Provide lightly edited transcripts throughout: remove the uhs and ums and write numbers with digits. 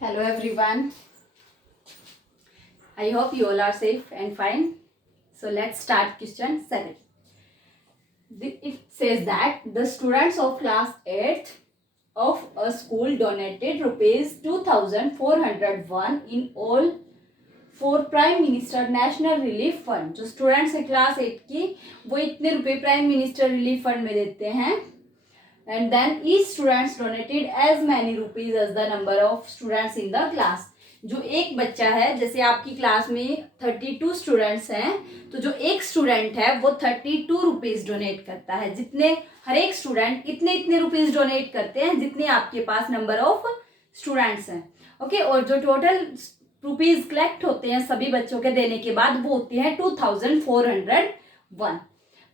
Hello everyone. I hope you all are safe and fine. So let's start question 7. It says that the students of class 8 of a school donated rupees 2401 in all for prime minister national relief fund. जो students है class 8 की वो इतने रुपए prime minister relief fund में देते हैं. And then each students donated as many rupees as the number of students in the class. जो एक बच्चा है, जैसे आपकी क्लास में 32 स्टूडेंट्स हैं, तो जो एक स्टूडेंट है वो 32 रुपीज डोनेट करता है. जितने हर एक स्टूडेंट इतने इतने रुपीज डोनेट करते हैं जितने आपके पास नंबर ऑफ स्टूडेंट्स हैं. ओके, और जो टोटल रुपीज कलेक्ट होते हैं सभी बच्चों के देने के बाद वो होते हैं 2401.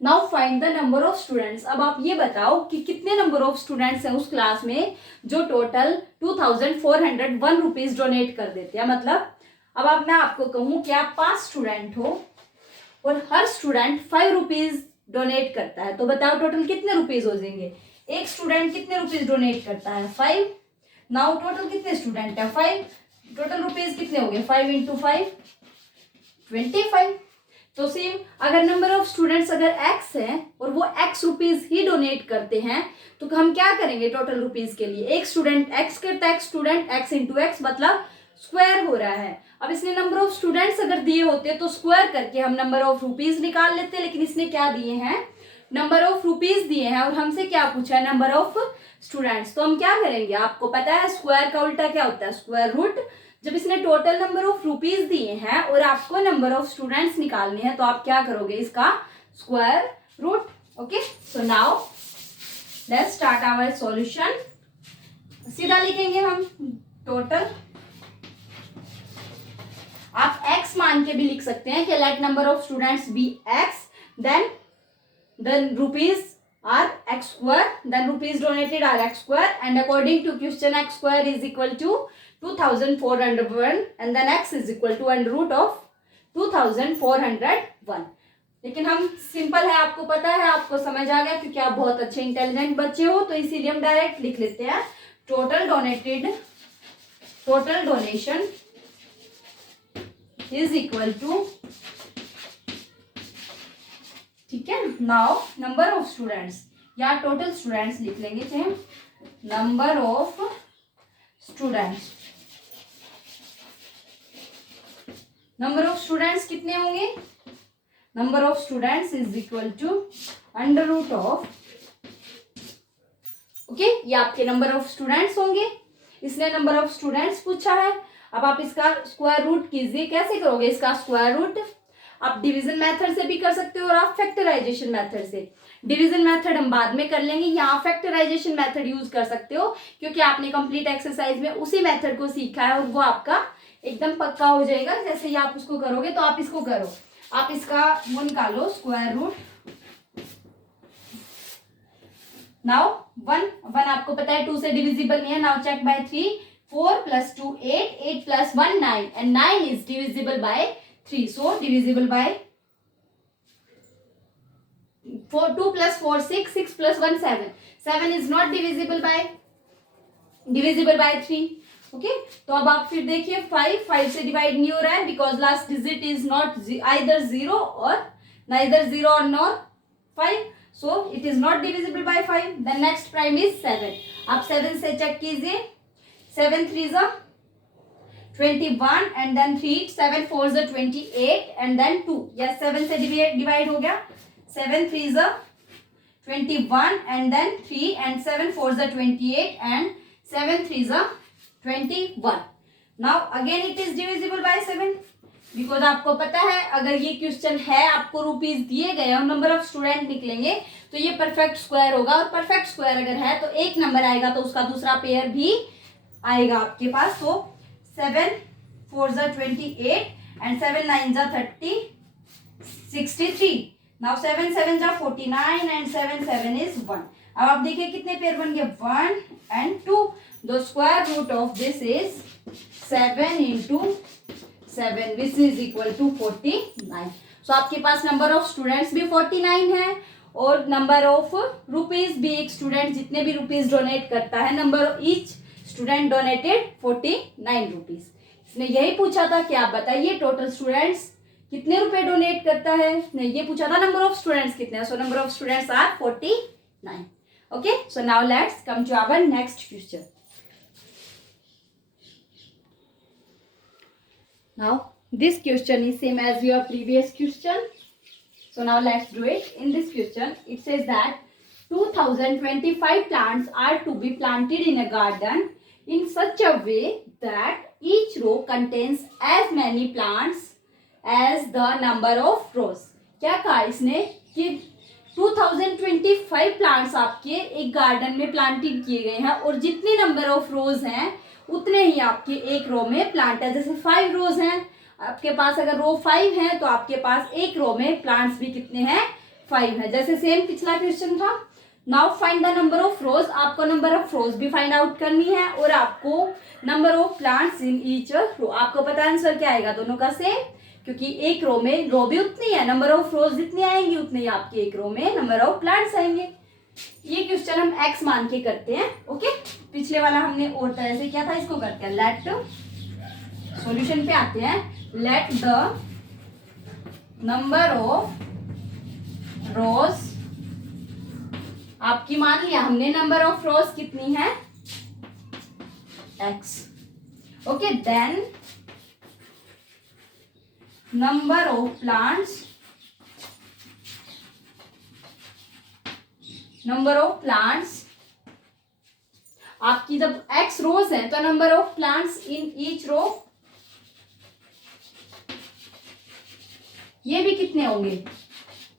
Now find the number of students. अब आप ये बताओ कि कितने नंबर ऑफ स्टूडेंट्स हैं उस क्लास में जो टोटल 2401 रुपीज डोनेट कर देते हैं. मतलब अब मैं आपको कहूँ कि आप 5 स्टूडेंट हो और हर स्टूडेंट 5 रुपीज डोनेट करता है, तो बताओ टोटल कितने रुपीज हो जाएंगे. एक स्टूडेंट कितने रुपीज डोनेट करता है? 5. नाउ टोटल कितने स्टूडेंट है? 5. टोटल रुपीज कितने हो गए? 5 इंटू 5 25. तो सेम अगर नंबर ऑफ स्टूडेंट्स अगर x है और वो x रुपीज ही डोनेट करते हैं तो हम क्या करेंगे टोटल रुपीज के लिए? एक स्टूडेंट x करता है, स्टूडेंट x इंटू एक्स मतलब स्क्वायर हो रहा है. अब इसने नंबर ऑफ स्टूडेंट्स अगर दिए होते तो स्क्वायर करके हम नंबर ऑफ रुपीज निकाल लेते, लेकिन इसने क्या दिए हैं? नंबर ऑफ रुपीज दिए हैं और हमसे क्या पूछा है? Number of students. तो हम क्या करेंगे? आपको पता है स्क्वायर का उल्टा क्या होता है? Square root. जब इसने टोटल नंबर ऑफ रुपीज दिए हैं और आपको नंबर ऑफ स्टूडेंट्स निकालने हैं तो आप क्या करोगे? इसका square root. Okay, so now let's start our solution. सीधा लिखेंगे हम टोटल. आप x मान के भी लिख सकते हैं कि let number of students be x, then rupees are x square, then rupees donated are x square, and according to question x square is equal to 2401 and then x is equal to under root of 2401. लेकिन हम simple है, आपको पता है, आपको समझ आ गया क्योंकि आप बहुत अच्छे इंटेलिजेंट बच्चे हो, तो इसीलिए हम डायरेक्ट लिख लेते हैं total donation is equal to, ठीक है. नाउ नंबर ऑफ स्टूडेंट्स या टोटल स्टूडेंट्स लिख लेंगे थे. नंबर ऑफ स्टूडेंट्स कितने होंगे? Number of students is equal to under root of, okay, ये आपके नंबर ऑफ स्टूडेंट्स होंगे. इसने नंबर ऑफ स्टूडेंट्स पूछा है. अब आप इसका स्क्वायर रूट कीजिए. कैसे करोगे इसका स्क्वायर रूट? आप डिवीजन मेथड से भी कर सकते हो और आप फैक्टराइजेशन मेथड से. डिवीजन मेथड हम बाद में कर लेंगे, यहाँ फैक्टराइजेशन मेथड यूज कर सकते हो क्योंकि आपने कंप्लीट एक्सरसाइज में उसी मेथड को सीखा है और वो आपका एकदम पक्का हो जाएगा. जैसे ही आप उसको करोगे तो आप इसको करो, आप इसका वो निकालो स्क्वायर रूट. नाउ 1 आपको पता है 2 से डिविजिबल नहीं है. Now check by 3. 4 + 2 8, 8 + 1 9 and 9 is divisible by 3. So divisible by 2 + 4 6, 6 + 1 7. 7 is not divisible by 3. Okay, तो अब आप फिर देखिए 5 से डिवाइड नहीं हो रहा है because last digit is not either 0 और नाइदर 0 और nor 5. So it is not divisible by 5. The next prime is 7. आप 7 से चेक कीजिए. 7 3 21 and then 3, 7 4 28 and then 2. yes, 7 से डिवाइड हो गया. 7 3 21 and then 3 and 7 4 28 and 7 3 21. now again it is divisible by 7 because आपको पता है अगर ये क्वेश्चन है, आपको रुपीज दिए गए और नंबर ऑफ स्टूडेंट निकलेंगे तो ये परफेक्ट स्क्वायर होगा. और परफेक्ट स्क्वायर अगर है तो एक नंबर आएगा तो उसका दूसरा पेयर भी आएगा आपके पास. तो 7 4 28 and 7 9 30 63. now 7 7 49 and 7 7 is 1. अब आप देखिए कितने पेयर बन गए? 1 and 2. The square root of this is 7 into 7 which is equal to 49. so आपके पास नंबर ऑफ स्टूडेंट्स भी 49 है और नंबर ऑफ रुपीज भी एक स्टूडेंट जितने भी रुपीज डोनेट करता है, number each student donated 49 rupees. इसने यही पूछा था कि आप बताइए टोटल स्टूडेंट्स कितने रुपए डोनेट करता है। इसने ये पूछा था नंबर ऑफ स्टूडेंट्स कितने, so number of students are 49। Okay, so now let's come to our next question. Now this question is same as your previous question. So now let's do it. In this question it says that 2025 plants are to be planted in a garden in such a way that each row contains as many plants as the number of rows. क्या कहा इसने कि 2025 plants आपके एक garden में planted किए गए हैं और जितनी नंबर ऑफ रोज हैं उतने ही आपके एक रो में प्लांट है। जैसे 5 रोज हैं आपके पास, अगर रो 5 है तो आपके पास एक रो में प्लांट्स भी कितने हैं 5 है, जैसे सेम पिछला क्वेश्चन था। Now find the number of रोज, आपको नंबर ऑफ रोज भी फाइंड आउट करनी है और आपको number of plants in each row. आपको पता है आंसर क्या आएगा, दोनों का सेम, क्योंकि एक रो में रो भी उतनी है, नंबर ऑफ रोज जितनी आएंगी उतने ही आपके एक रो में नंबर ऑफ प्लांट्स आएंगे। ये क्वेश्चन हम एक्स मान के करते हैं। ओके, पिछले वाला हमने और तरह से किया था, इसको करते हैं लेट, सॉल्यूशन पे आते हैं। Let the number of rows, आपकी मान लिया हमने नंबर ऑफ रोज कितनी है x. Okay, then number of plants, number of plants आपकी जब x रोज है तो number of plants in each row ये भी कितने होंगे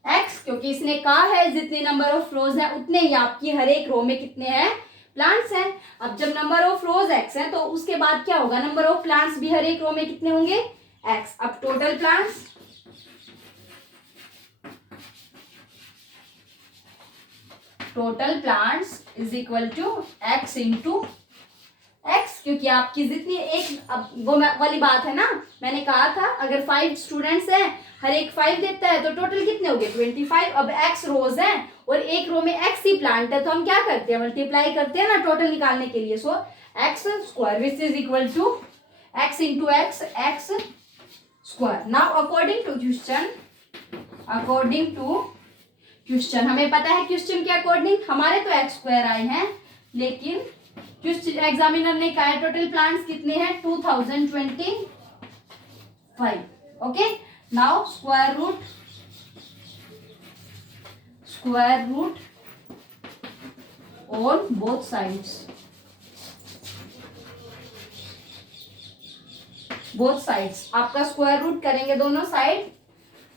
x, क्योंकि इसने कहा है जितने नंबर ऑफ रोज है उतने ही आपकी हर एक रो में कितने हैं प्लांट्स हैं। अब जब नंबर ऑफ रोज x है तो उसके बाद क्या होगा, नंबर ऑफ प्लांट्स भी हर एक रो में कितने होंगे x। अब total plants, total plants is equal to x into x, क्योंकि आपकी जितनी एक, अब वो वाली बात है ना, मैंने कहा था अगर 5 स्टूडेंट्स हैं हर एक 5 देता है तो टोटल कितने हो गए 25। अब x रोज हैं और एक रो में x ही प्लांट है तो हम क्या करते हैं मल्टीप्लाई करते हैं ना टोटल निकालने के लिए। So X square which is equal to x into X, X square. Now according to question, according to question हमें पता है क्वेश्चन के अकॉर्डिंग हमारे तो एक्स स्क्वायर आए हैं, लेकिन क्वेश्चन एग्जामिनर ने कहा है टोटल प्लांट्स कितने हैं 2025। Okay, now square root on both sides, both sides आपका स्क्वायर रूट करेंगे दोनों side,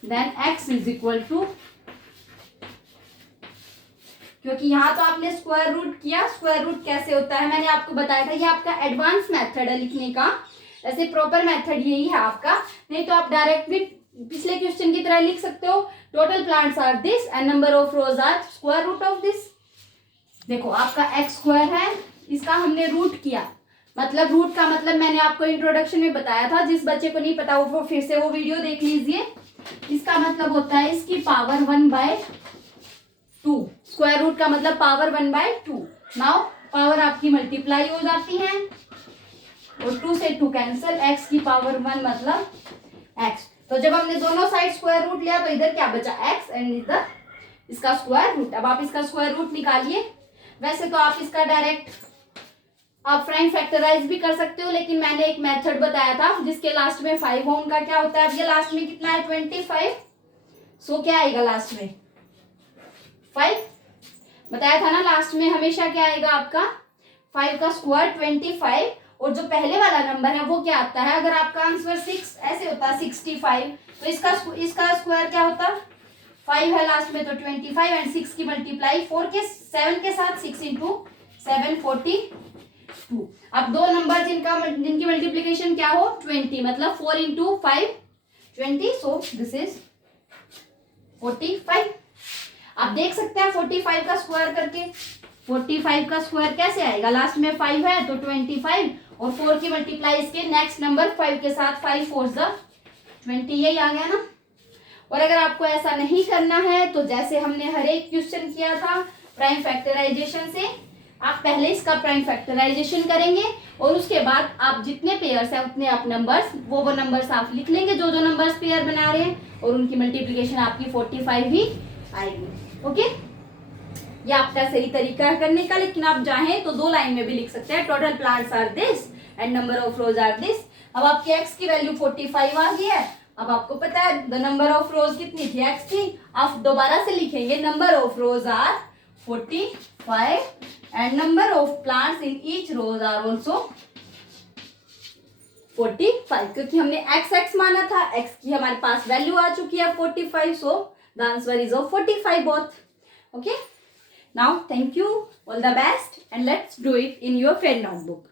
then x is equal to, क्योंकि यहाँ तो आपने स्क्वायर रूट किया, स्क्वायर रूट कैसे होता है मैंने आपको बताया था, ये आपका एडवांस मेथड है लिखने का, ऐसे प्रॉपर मेथड यही है आपका, नहीं तो आप डायरेक्ट भी पिछले क्वेश्चन की तरह लिख सकते हो total plants are this and number of rows are square root of this. देखो आपका एक्स स्क्वायर है, इसका हमने रूट किया, मतलब रूट का मतलब मैंने आपको इंट्रोडक्शन में बताया था, जिस बच्चे को नहीं पता वो फिर से वो वीडियो देख लीजिए। इसका मतलब होता है इसकी पावर 1/2, स्क्वायर रूट का मतलब पावर 1/2। नाउ पावर आपकी मल्टीप्लाई हो जाती है और 2 से 2 कैंसिल, x की पावर 1 मतलब x। तो जब हमने दोनों साइड स्क्वायर रूट लिया तो इधर क्या बचा x एंड इधर इसका स्क्वायर रूट। अब आप इसका स्क्वायर रूट निकालिए, वैसे तो आप इसका डायरेक्ट आप प्राइम फैक्टराइज भी कर सकते हो, लेकिन मैंने एक मेथड बताया था जिसके लास्ट में 5 हो, उनका क्या होता है, अब ये लास्ट में कितना है 25, सो क्या आएगा लास्ट में 5, बताया था ना लास्ट में हमेशा क्या आएगा आपका 5 का स्क्वायर 25, और जो पहले वाला नंबर है वो क्या आता है, अगर आपका आंसर 6 ऐसे होता 65 तो इसका स्क्वायर क्या होता 5 है लास्ट में तो 25 एंड 6 की मल्टीप्लाई 7 के साथ 6 इंटू 7 42। अब दो नंबर जिनकी मल्टीप्लीकेशन क्या हो 20, मतलब 4 इंटू 5 20, सो दिस इज 45। आप देख सकते हैं 45 का स्क्वायर करके, 45 का स्क्वायर कैसे आएगा, लास्ट में 5 है तो 25 और 4 की मल्टीप्लाई इसके नेक्स्ट नंबर 5 के साथ, 5 4 20, यही आ गया ना। और अगर आपको ऐसा नहीं करना है तो जैसे हमने हर एक क्वेश्चन किया था प्राइम फैक्टराइजेशन से, आप पहले इसका प्राइम फैक्टराइजेशन करेंगे और उसके बाद आप जितने पेयर्स हैं उतने आप नंबर्स वो नंबर्स आप लिख लेंगे जो नंबर्स पेयर बना रहे हैं, और उनकी मल्टीप्लिकेशन आपकी 45 ही आएगी। ओके, ये आपका सही तरीका है करने का, लेकिन आप चाहें तो 2 लाइन में भी लिख सकते हैं, total plants are this and number of rows are this. अब आपके एक्स की वैल्यू 45 आ गई है। अब आपको पता है द नंबर ऑफ रोज कितनी थी, एक्स थी। आप दोबारा से लिखेंगे number of rows are 45 and number of plants in each rows are also 45, क्योंकि हमने एक्स एक्स माना था, एक्स की हमारे पास वैल्यू आ चुकी है 45, so the answer is of 45 both. Okay, now thank you, all the best, and let's do it in your pen notebook.